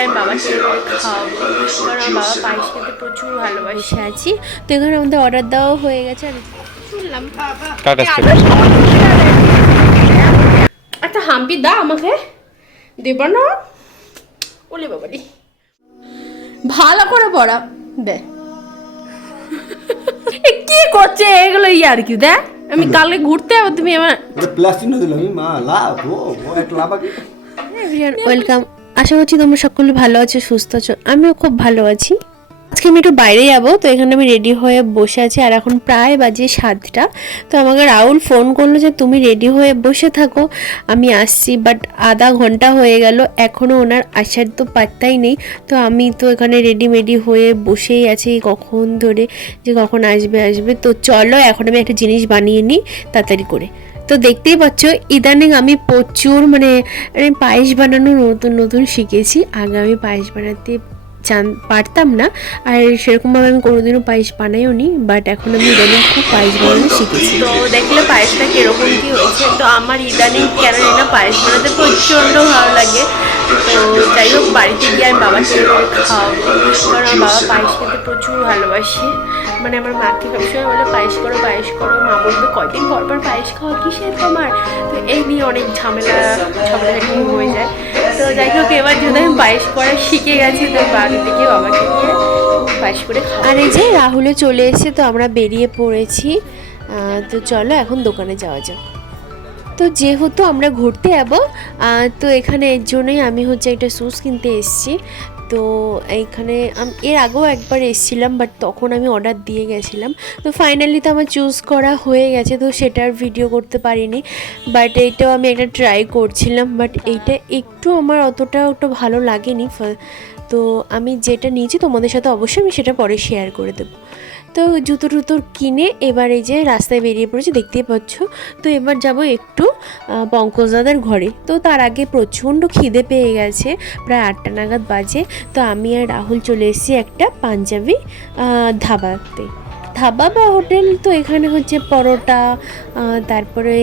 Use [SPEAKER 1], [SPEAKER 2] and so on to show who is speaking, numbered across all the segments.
[SPEAKER 1] আমি বাবাকে খাওয়াবো কারণ আমার বাবা পায়েস খেতে প্রচুর ভালোবাসে। আছি। তো এখানে আমাদের অর্ডার দেওয়াও হয়ে গেছে আর শুনলাম।
[SPEAKER 2] কাছ
[SPEAKER 1] হাম্পি দা আমাকে দেব না? ওলে বাবারি। ভালো করে পড়া। দে। কি করছে? এগুলো ইয়ার কি দে। আমি কালকে ঘুরতে যাব তুমি আমার
[SPEAKER 3] প্লাস্টিক দিলাম মা লাভ ও ও এক লাভ
[SPEAKER 1] ওয়েলকাম আশা করছি তোমরা সকলে ভালো আছো, সুস্থ আছো। আমিও খুব ভালো আছি। আজকে আমি একটু বাইরে যাব, তো এখানে আমি রেডি হয়ে বসে আছি। আর এখন প্রায় বাজে সাতটা। তো আমাকে রাহুল ফোন করল যে, তুমি রেডি হয়ে বসে থাকো। আমি আসছি বাট আধা ঘণ্টা হয়ে গেল। এখনও ওনার আসার তো পাত্তাই নেই। তো আমি তো এখানে রেডি মেডি হয়ে বসেই আছি, কখন ধরে যে কখন আসবে আসবে। তো চলো, এখন আমি একটা জিনিস বানিয়ে নিই, তাড়াতাড়ি করে। তো দেখতেই পাচ্ছ, ইদানিং আমি প্রচুর মানে পায়েস বানানো নতুন নতুন শিখেছি। আগে আমি পায়েস বানাতে জান পারতাম না। আর সেরকমভাবে আমি কোনোদিনও পায়েস বানাইও নি বাট এখন আমি ইদানিং খুব পায়েস বানানো শিখেছি। তো দেখলে পায়েসটা কীরকম কি হয়েছে? তো আমার ইদানিং কেন না, পায়েস বানাতে প্রচণ্ড ভালো লাগে। তো যাই হোক, বাড়িতে গিয়ে আমি বাবাকে খাওয়াবো। কারণ আমার বাবা পায়েস খেতে প্রচুর ভালোবাসে। মানে আমার মাকে সবসময় বলে, পায়েস করো পায়েস করো। মা বলবে, কয়দিন পর পর পায়েস খাওয়া? কিসের তোমার? তো এই নিয়ে অনেক ঝামেলা, ঝামেলাঝাটি হয়ে যায়। তো যাই হোক, এবার যদি আমি পায়েস করা শিখে গেছি, তো বাড়িতে থেকে বাবাকে নিয়ে পায়েস করে আর এই যে রাহুলে চলে এসে তো আমরা বেরিয়ে পড়েছি। তো চলো এখন দোকানে যাওয়া যাক। তো যেহেতু আমরা ঘুরতে যাব তো এখানে এর জন্যই আমি হচ্ছে একটা শ্যুজ কিনতে এসেছি। তো এইখানে এর আগেও একবার এসেছিলাম বাট তখন আমি অর্ডার দিয়ে গেছিলাম। তো ফাইনালি তো আমার চুজ করা হয়ে গেছে, তো সেটার ভিডিও করতে পারিনি। বাট এইটাও আমি একটা ট্রাই করছিলাম বাট এইটা একটু আমার অতটা একটু ভালো লাগেনি। তো আমি যেটা নিয়েছি তোমাদের সাথে অবশ্যই আমি সেটা পরে শেয়ার করে দেবো। তো জুতো টুতো কিনে এবার এই যে রাস্তায় বেরিয়ে পড়েছি, দেখতেই পাচ্ছ। তো এবার যাব একটু পঙ্কজদাদের ঘরে। তো তার আগে প্রচণ্ড খিদে পেয়ে গেছে, প্রায় আটটা নাগাদ বাজে। তো আমি আর রাহুল চলে এসেছি একটা পাঞ্জাবি ধাবাতে। ধাবা বা হোটেল তো এখানে হচ্ছে পরোটা তারপরে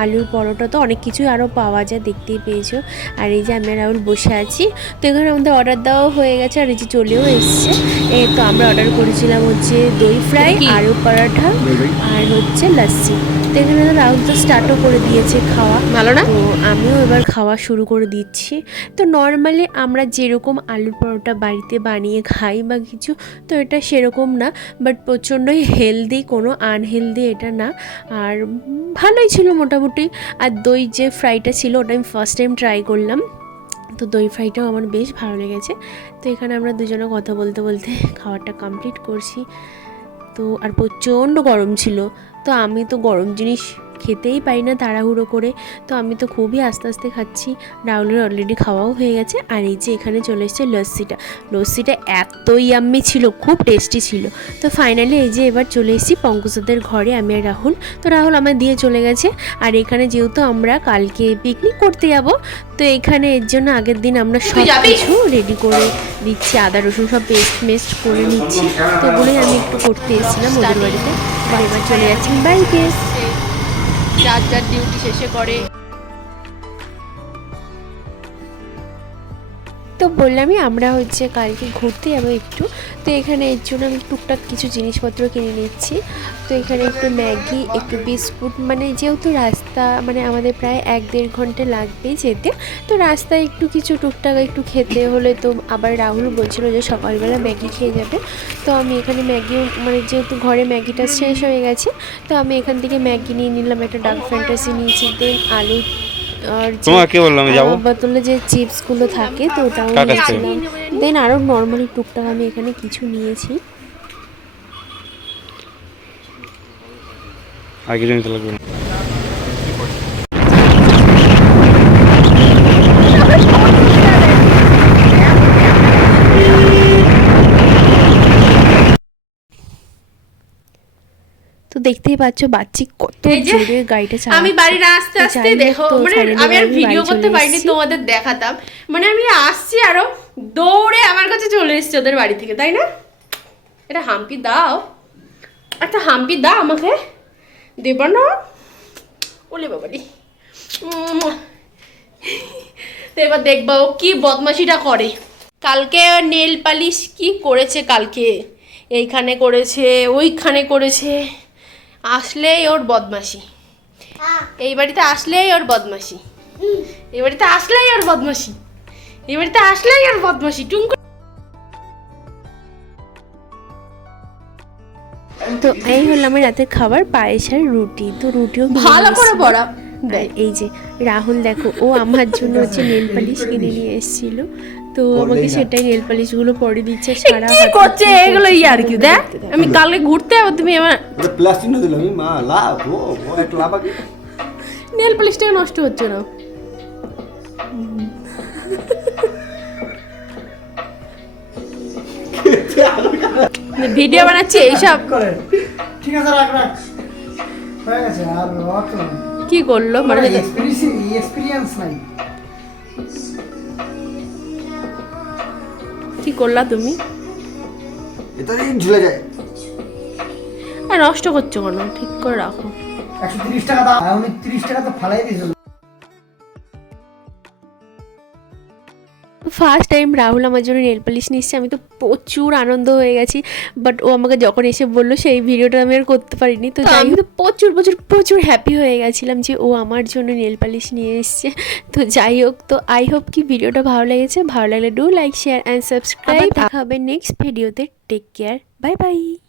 [SPEAKER 1] আলুর পরোটা তো অনেক কিছুই আরও পাওয়া যায় দেখতেই পেয়েছ। আর এই যে আমি রাহুল বসে আছি তো এখানে আমাদের অর্ডার দেওয়াও হয়ে গেছে আর এই যে চলেও এসছে। এই তো আমরা অর্ডার করেছিলাম হচ্ছে দই ফ্রাই আলু পরাঠা আর হচ্ছে লাচ্ছি তো এখানে তো রাহুল তো স্টার্টও করে দিয়েছে খাওয়া। ভালো না? তো আমিও এবার খাওয়া শুরু করে দিচ্ছি। তো নর্মালি আমরা যেরকম আলুর পরোটা বাড়িতে বানিয়ে খাই বা কিছু তো এটা সেরকম না। বাট প্রচণ্ডই হেলদি কোনো আনহেলদি এটা না। আর ভালোই ছিল মোটামুটি। আর দই যে ফ্রাইটা ছিল, ওটা আমি ফার্স্ট টাইম ট্রাই করলাম। তো দই ফ্রাইটাও আমার বেশ ভালো লেগেছে। তো এখানে আমরা দুজনে কথা বলতে বলতে খাবারটা কমপ্লিট করছি। তো, আর প্রচণ্ড গরম ছিল। তো আমি তো গরম জিনিস খেতেই পারি না তাড়াহুড়ো করে। তো আমি তো খুবই আস্তে আস্তে খাচ্ছি। রাহুলের অলরেডি খাওয়াও হয়ে গেছে। আর এই যে এখানে চলে এসেছে লস্যিটা। লস্যিটা এতই আম্মি ছিল খুব টেস্টি ছিল। তো ফাইনালি এই যে এবার চলে এসেছি পঙ্কজদের ঘরে আমি আর রাহুল। তো রাহুল আমার দিয়ে চলে গেছে। আর এখানে যেহেতু আমরা কালকে পিকনিক করতে যাব তো এখানে এর জন্য আগের দিন আমরা সব কিছু রেডি করে দিচ্ছি। আদা রসুন সব পেস্ট মেস্ট করে নিচ্ছি। তো বলেই আমি একটু করতে এসেছিলাম ওদের বাড়িতে। আর এবার চলে যাচ্ছি। বাড়িতে যার যার ডিউটি শেষে করে। তো বললামই আমরা হচ্ছে কালকে ঘুরতে যাব একটু। তো এখানে এর জন্য আমি টুকটাক কিছু জিনিসপত্র কিনে নিচ্ছি। তো এখানে একটু ম্যাগি, একটু বিস্কুট মানে যেহেতু রাস্তা মানে আমাদের প্রায় এক দেড় ঘণ্টা লাগবেই যেতে। তো রাস্তায় একটু কিছু টুকটাক একটু খেতে হলে তো আবার রাহুল বলছিল যে সকালবেলা ম্যাগি খেয়ে যাবে। তো আমি এখানে ম্যাগি মানে যেহেতু ঘরে ম্যাগিটা শেষ হয়ে গেছে, তো আমি এখান থেকে ম্যাগি নিয়ে নিলাম, একটা ডার্ক ফ্যান্টাসি নিয়েছি, দেন আলু আর
[SPEAKER 2] তোমাকে বললাম যাব?
[SPEAKER 1] বোতলে যে চিপসগুলো থাকে তো ওটাও নিয়েছিলাম দেন আরও নর্মালি টুকটাক আমি এখানে কিছু নিয়েছি।
[SPEAKER 2] আর কিছু নিতে লাগবে না।
[SPEAKER 1] তো দেখতেই পাচ্ছ বাচ্চি কত জোরে গাড়িটা চালাচ্ছে।
[SPEAKER 4] আমি বাড়ির আসতে আসতে দেখো মানে আমি আর ভিডিও করতে পারিনি তোমাদের দেখাতাম। মানে আমি আসছি আরও দৌড়ে আমার কাছে চলে এসেছে ওদের বাড়ি থেকে তাই না? এটা হাম্পি দাও। একটা হাম্পি দাও আমাকে। দেব না। ওলে বাবারি। তো এবার দেখবা কি বদমাশিটা করে। কালকে নেল পালিশ কি করেছে কালকে? এইখানে করেছে ওইখানে করেছে। আসলেই ওর বদমাশি। এই বাড়িতে আসলেই ওর বদমাশি। এই বাড়িতে আসলেই ওর বদমাশি। এই বাড়িতে আসলেই ওর বদমাশি। টুম
[SPEAKER 1] তো এই হলো আমার রাতের খাবার পায়েস আর রুটি। তো রুটিও
[SPEAKER 4] ভালো করে। পড়া
[SPEAKER 1] এই যে রাহুল দেখো ও আমার জন্য হচ্ছে নেল পালিশ কিনে নিয়ে এসেছিল। তো আমাকে সেটাই নেল পালিশগুলো পরে দিচ্ছে সারা
[SPEAKER 4] কি করছে? এগুলো
[SPEAKER 1] করছে
[SPEAKER 4] ইয়ার কি দেখ আমি কালকে ঘুরতে যাব তুমি আমার
[SPEAKER 3] প্লাস্টিক না দিলাম মা লাভ ও ও একটা লাভ
[SPEAKER 4] নেল পালিশটা নষ্ট হচ্ছে না। ভিডিও বানাচ্ছি এইসব।
[SPEAKER 5] করে ঠিক আছে রাখ রাখ হয়ে গেছে আর
[SPEAKER 4] কি করল? মানে
[SPEAKER 5] এক্সপিরিয়েন্স নাই।
[SPEAKER 4] কি করলা তুমি?
[SPEAKER 3] এটা ঝুলে যায়।
[SPEAKER 4] আর নষ্ট করছ কেন? ঠিক করে রাখো।
[SPEAKER 5] একশো তিরিশ টাকা দাও। আমি তিরিশ টাকা তো ফালাই দিয়েছিল
[SPEAKER 1] ফার্স্ট টাইম রাহুল আমার জন্য নেল পালিশ নিয়ে এসেছে আমি তো প্রচুর আনন্দ হয়ে গেছি। বাট ও আমাকে যখন এসে বলল সেই ভিডিওটা আমি আর করতে পারিনি। তো যাই হোক প্রচুর প্রচুর প্রচুর হ্যাপি হয়ে গেছিলাম যে ও আমার জন্য নেল পালিশ নিয়ে এসেছে। তো যাই হোক তো আই হোপ কি ভিডিওটা ভালো লেগেছে। ভালো লাগলে do like share and subscribe দেখা হবে নেক্সট ভিডিওতে টেক কেয়ার বাই বাই